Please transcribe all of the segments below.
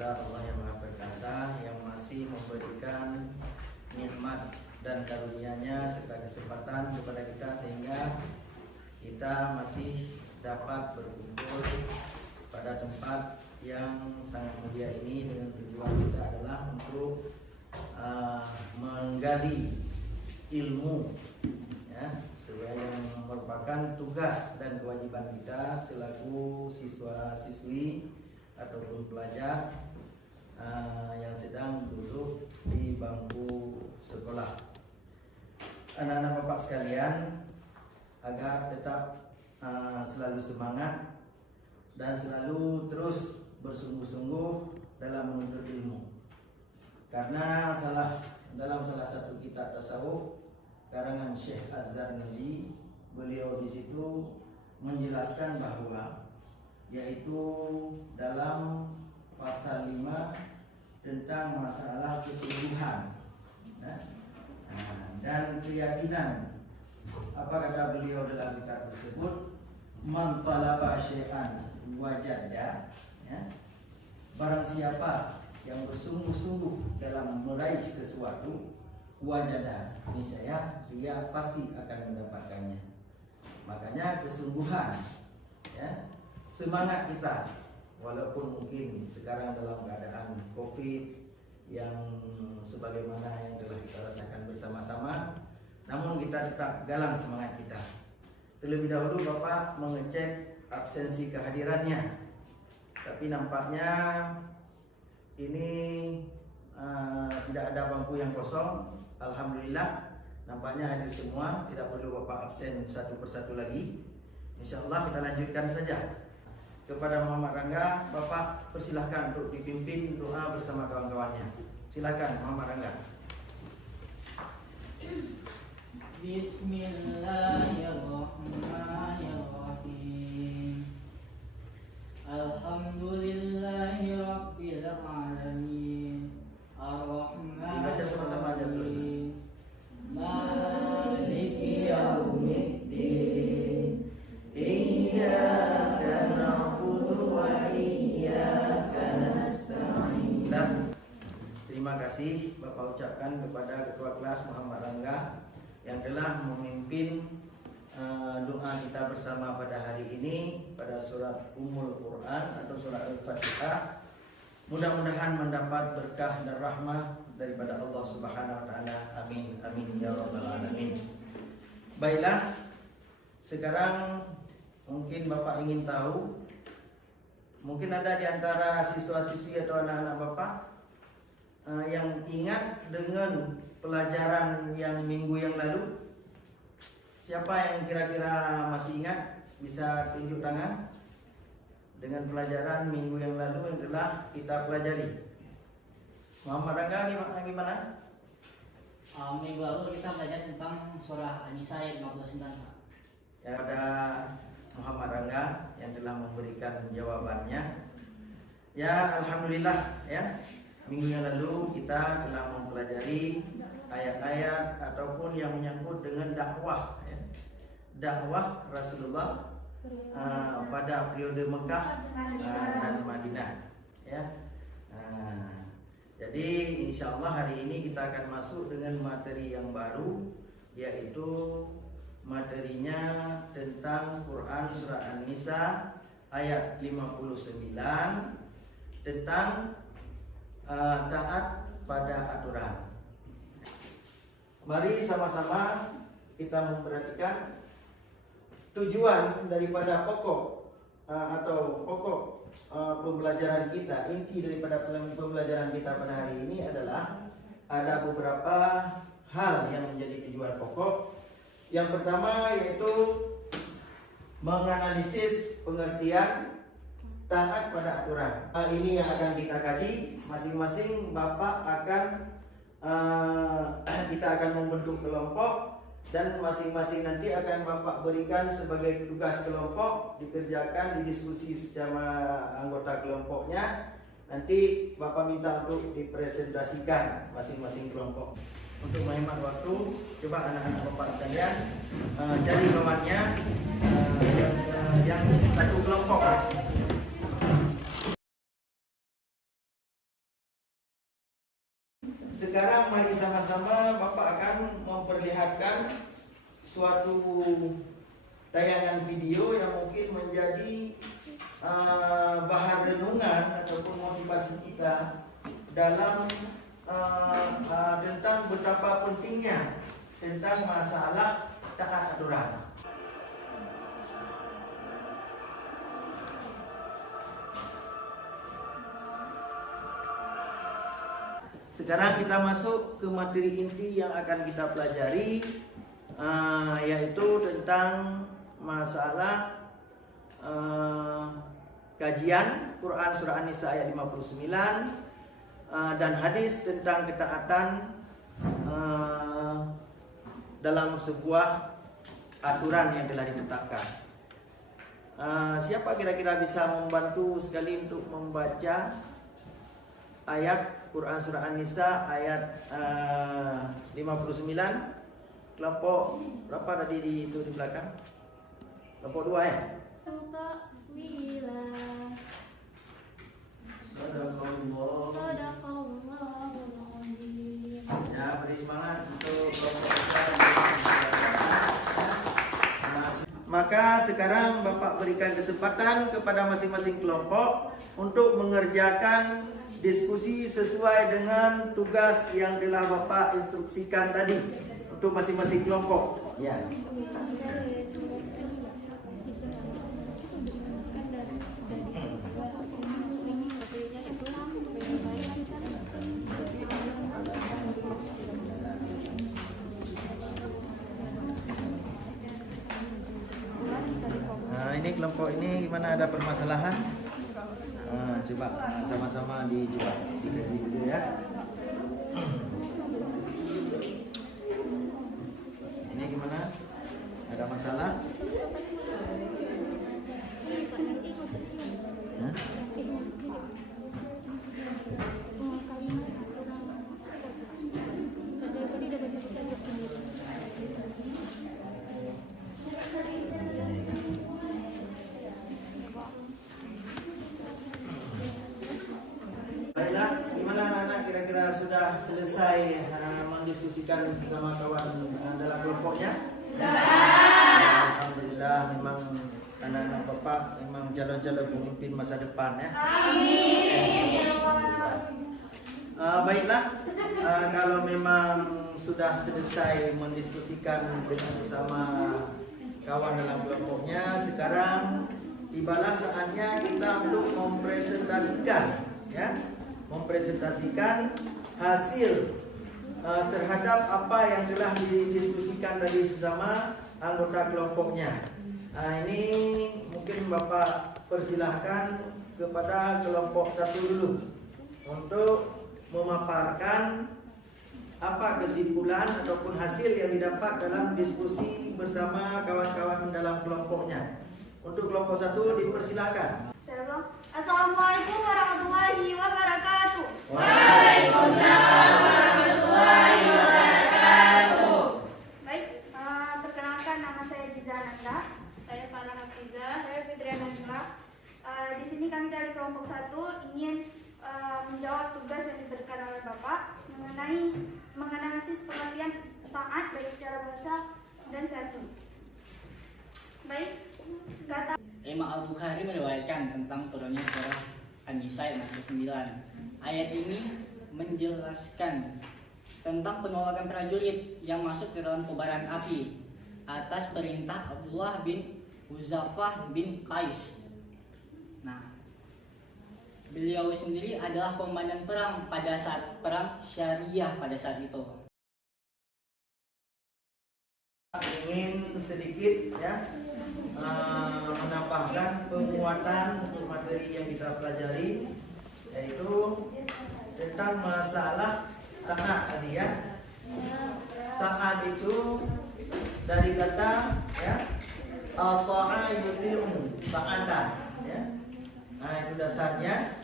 besar Allah yang Maha Perkasa yang masih memberikan nikmat dan karunia-Nya serta kesempatan kepada kita sehingga kita masih dapat berkumpul pada tempat yang sangat mulia ini dengan tujuan kita adalah untuk menggali ilmu, ya, yang merupakan tugas dan kewajiban kita selaku siswa-siswi ataupun pelajar yang sedang duduk di bangku sekolah. Anak-anak Bapak sekalian, agar tetap selalu semangat dan selalu terus bersungguh-sungguh dalam menuntut ilmu. Karena dalam salah satu kitab tasawuf karangan Syekh Az-Zarnuji, beliau di situ menjelaskan bahwa yaitu dalam pasal 5 tentang masalah kesungguhan dan keyakinan. Apa kata beliau dalam kitab tersebut? Man talaba syai'an wajada, ya. Barang siapa yang bersungguh-sungguh dalam meraih sesuatu, wajada, niscaya dia pasti akan mendapatkannya. Makanya kesungguhan, ya, semangat kita, walaupun mungkin sekarang dalam keadaan COVID yang sebagaimana yang telah kita rasakan bersama-sama, namun kita tetap galang semangat kita. Terlebih dahulu Bapak mengecek absensi kehadirannya, tapi nampaknya ini tidak ada bangku yang kosong. Alhamdulillah, nampaknya hadir semua, tidak perlu Bapak absen satu persatu lagi. Insya Allah kita lanjutkan saja. Kepada Muhammad Rangga, Bapak persilahkan untuk dipimpin doa bersama kawan-kawannya. Silakan Muhammad Rangga. Bismillahirrahmanirrahim. Alhamdulillahirabbil alamin. Dibaca sama-sama aja terus. Maliki yaumiddin. Iyyaka na'budu wa iyyaka nasta'in. Terima kasih Bapak ucapkan kepada Ketua Kelas Muhammad Rangga yang telah memimpin doa kita bersama pada hari ini pada surat Ummul Quran atau surat Al-Fatihah. Mudah-mudahan mendapat berkah dan rahmah daripada Allah Subhanahu wa taala. Amin amin ya rabbal alamin. Baiklah, sekarang mungkin Bapak ingin tahu, mungkin ada di antara siswa-siswi atau anak-anak Bapak yang ingat dengan pelajaran yang minggu yang lalu. Siapa yang kira-kira masih ingat? Bisa tunjuk tangan. Dengan pelajaran minggu yang lalu yang telah kita pelajari. Muhammad Rangga gimana? Minggu lalu kita belajar tentang surah An-Nisa ayat 59. Ya, ada Muhammad Rangga yang telah memberikan jawabannya. Ya, alhamdulillah ya. Minggu yang lalu kita telah mempelajari ayat-ayat ataupun yang menyangkut dengan dakwah, ya. Dakwah Rasulullah pada periode Mekah dan Madinah, ya. Jadi insya Allah hari ini kita akan masuk dengan materi yang baru, yaitu materinya tentang Quran Surah An-Nisa ayat 59 tentang taat pada aturan. Mari sama-sama kita memperhatikan tujuan daripada pokok pembelajaran kita. Inti daripada pembelajaran kita pada hari ini adalah ada beberapa hal yang menjadi tujuan pokok. Yang pertama yaitu menganalisis pengertian taat pada aturan. Hal ini yang akan kita kaji. Masing-masing Bapak kita akan membentuk kelompok dan masing-masing nanti akan Bapak berikan sebagai tugas kelompok, dikerjakan, didiskusi sama anggota kelompoknya. Nanti Bapak minta untuk dipresentasikan masing-masing kelompok. Untuk menghemat waktu, coba anak-anak Bapak sekalian cari kawannya yang satu kelompok. sekarang mari sama-sama Bapak akan memperlihatkan suatu tayangan video yang mungkin menjadi bahan renungan ataupun motivasi kita dalam tentang betapa pentingnya tentang masalah taat aturan. Sekarang kita masuk ke materi inti yang akan kita pelajari, yaitu tentang masalah kajian Quran Surah An-Nisa ayat 59 dan hadis tentang ketaatan dalam sebuah aturan yang telah ditetapkan. Siapa kira-kira bisa membantu sekali untuk membaca ayat Quran Surah An-Nisa ayat 59? Kelompok berapa tadi di belakang? Kelompok 2 ya? Ya, beri semangat untuk kelompok kita. Maka sekarang Bapak berikan kesempatan kepada masing-masing kelompok untuk mengerjakan diskusi sesuai dengan tugas yang telah Bapak instruksikan tadi untuk masing-masing kelompok. Ya. Nah, ini kelompok ini gimana, ada permasalahan? Coba sama-sama dikaji dulu ya. Ini gimana? Ada masalah? Hah? Baiklah, gimana anak-anak kira-kira sudah selesai mendiskusikan sesama kawan dalam kelompoknya? Alhamdulillah, memang anak-anak Bapak memang calon-calon pemimpin masa depan ya. Amin. Baiklah, kalau memang sudah selesai mendiskusikan dengan sesama kawan dalam kelompoknya, sekarang tibalah saatnya kita untuk mempresentasikan, ya, mempresentasikan hasil terhadap apa yang telah didiskusikan dari sesama anggota kelompoknya. Ini mungkin Bapak persilahkan kepada kelompok 1 dulu untuk memaparkan apa kesimpulan ataupun hasil yang didapat dalam diskusi bersama kawan-kawan dalam kelompoknya. Untuk kelompok 1 dipersilahkan. Assalamualaikum warahmatullahi wabarakatuh. Waalaikumsalam warahmatullahi wabarakatuh. Baik, perkenalkan nama saya Giza Ananda. Saya Farah Hafiza. Saya Fitriana Shila. Di sini kami dari kelompok 1 ingin menjawab tugas yang diberikan oleh Bapak mengenai menganalisis pengertian taat baik secara bahasa dan syar'i. Baik, kata Imam Al-Bukhari meriwayatkan tentang turunnya surah An-Nisa ayat 59. Ayat ini menjelaskan tentang penolakan prajurit yang masuk ke dalam kobaran api atas perintah Abdullah bin Huzafah bin Qais. Nah, beliau sendiri adalah komandan perang pada saat perang Syariah pada saat itu. Ingin sedikit ya menambahkan penguatan untuk materi yang kita pelajari, yaitu tentang masalah taat tadi ya. Taat itu dari kata ya al-ta'a yuti'u ta'atan ya. Nah, itu dasarnya.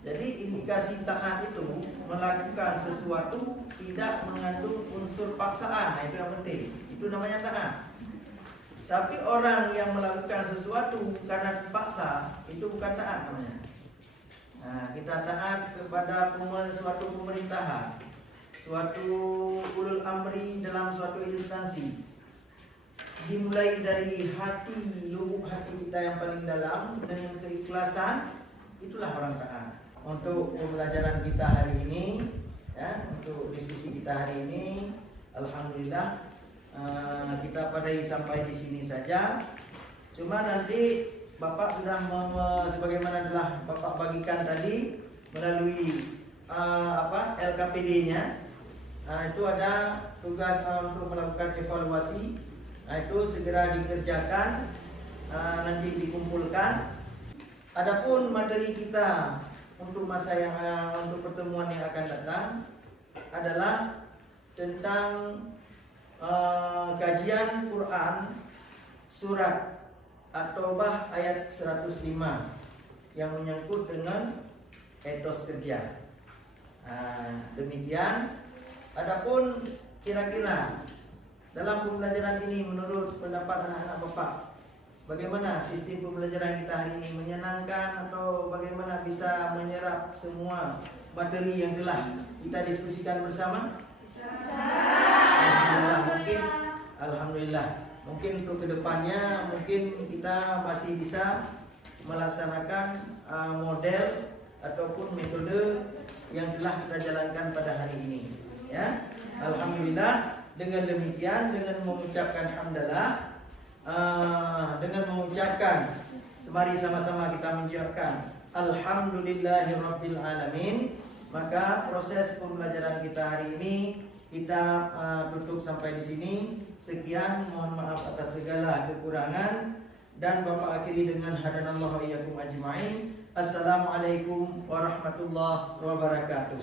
Jadi indikasi taat itu melakukan sesuatu tidak mengandung unsur paksaan. Nah, itu yang penting. Itu namanya taat. Tapi orang yang melakukan sesuatu karena dipaksa, itu bukan taat namanya. Nah, kita taat kepada suatu pemerintahan. suatu ulul amri dalam suatu instansi, dimulai dari hati, lubuk hati kita yang paling dalam dengan keikhlasan, itulah orang taat. Untuk pembelajaran kita hari ini, ya, untuk diskusi kita hari ini, alhamdulillah kita padai sampai di sini saja. Cuma nanti Bapak sudah sebagaimana telah Bapak bagikan tadi melalui LKPD-nya, itu ada tugas untuk melakukan evaluasi. Itu segera dikerjakan, nanti dikumpulkan. Adapun materi kita untuk masa yang untuk pertemuan yang akan datang adalah tentang kajian Quran surat At-Taubah ayat 105 yang menyangkut dengan etos kerja. Demikian. Adapun kira-kira dalam pembelajaran ini menurut pendapat anak-anak Bapak, bagaimana sistem pembelajaran kita hari ini, menyenangkan atau bagaimana bisa menyerap semua materi yang telah kita diskusikan bersama? Alhamdulillah. Mungkin untuk kedepannya mungkin kita masih bisa melaksanakan model ataupun metode yang telah kita jalankan pada hari ini. Ya, alhamdulillah. Dengan demikian, dengan mengucapkan hamdalah, dengan mengucapkan, semari sama-sama kita mengucapkan alhamdulillahirabbil alamin, maka proses pembelajaran kita hari ini kita tutup sampai di sini. Sekian, mohon maaf atas segala kekurangan, dan Bapak akhiri dengan hadanallahu wa iyyakum ajmain. Assalamualaikum warahmatullahi wabarakatuh.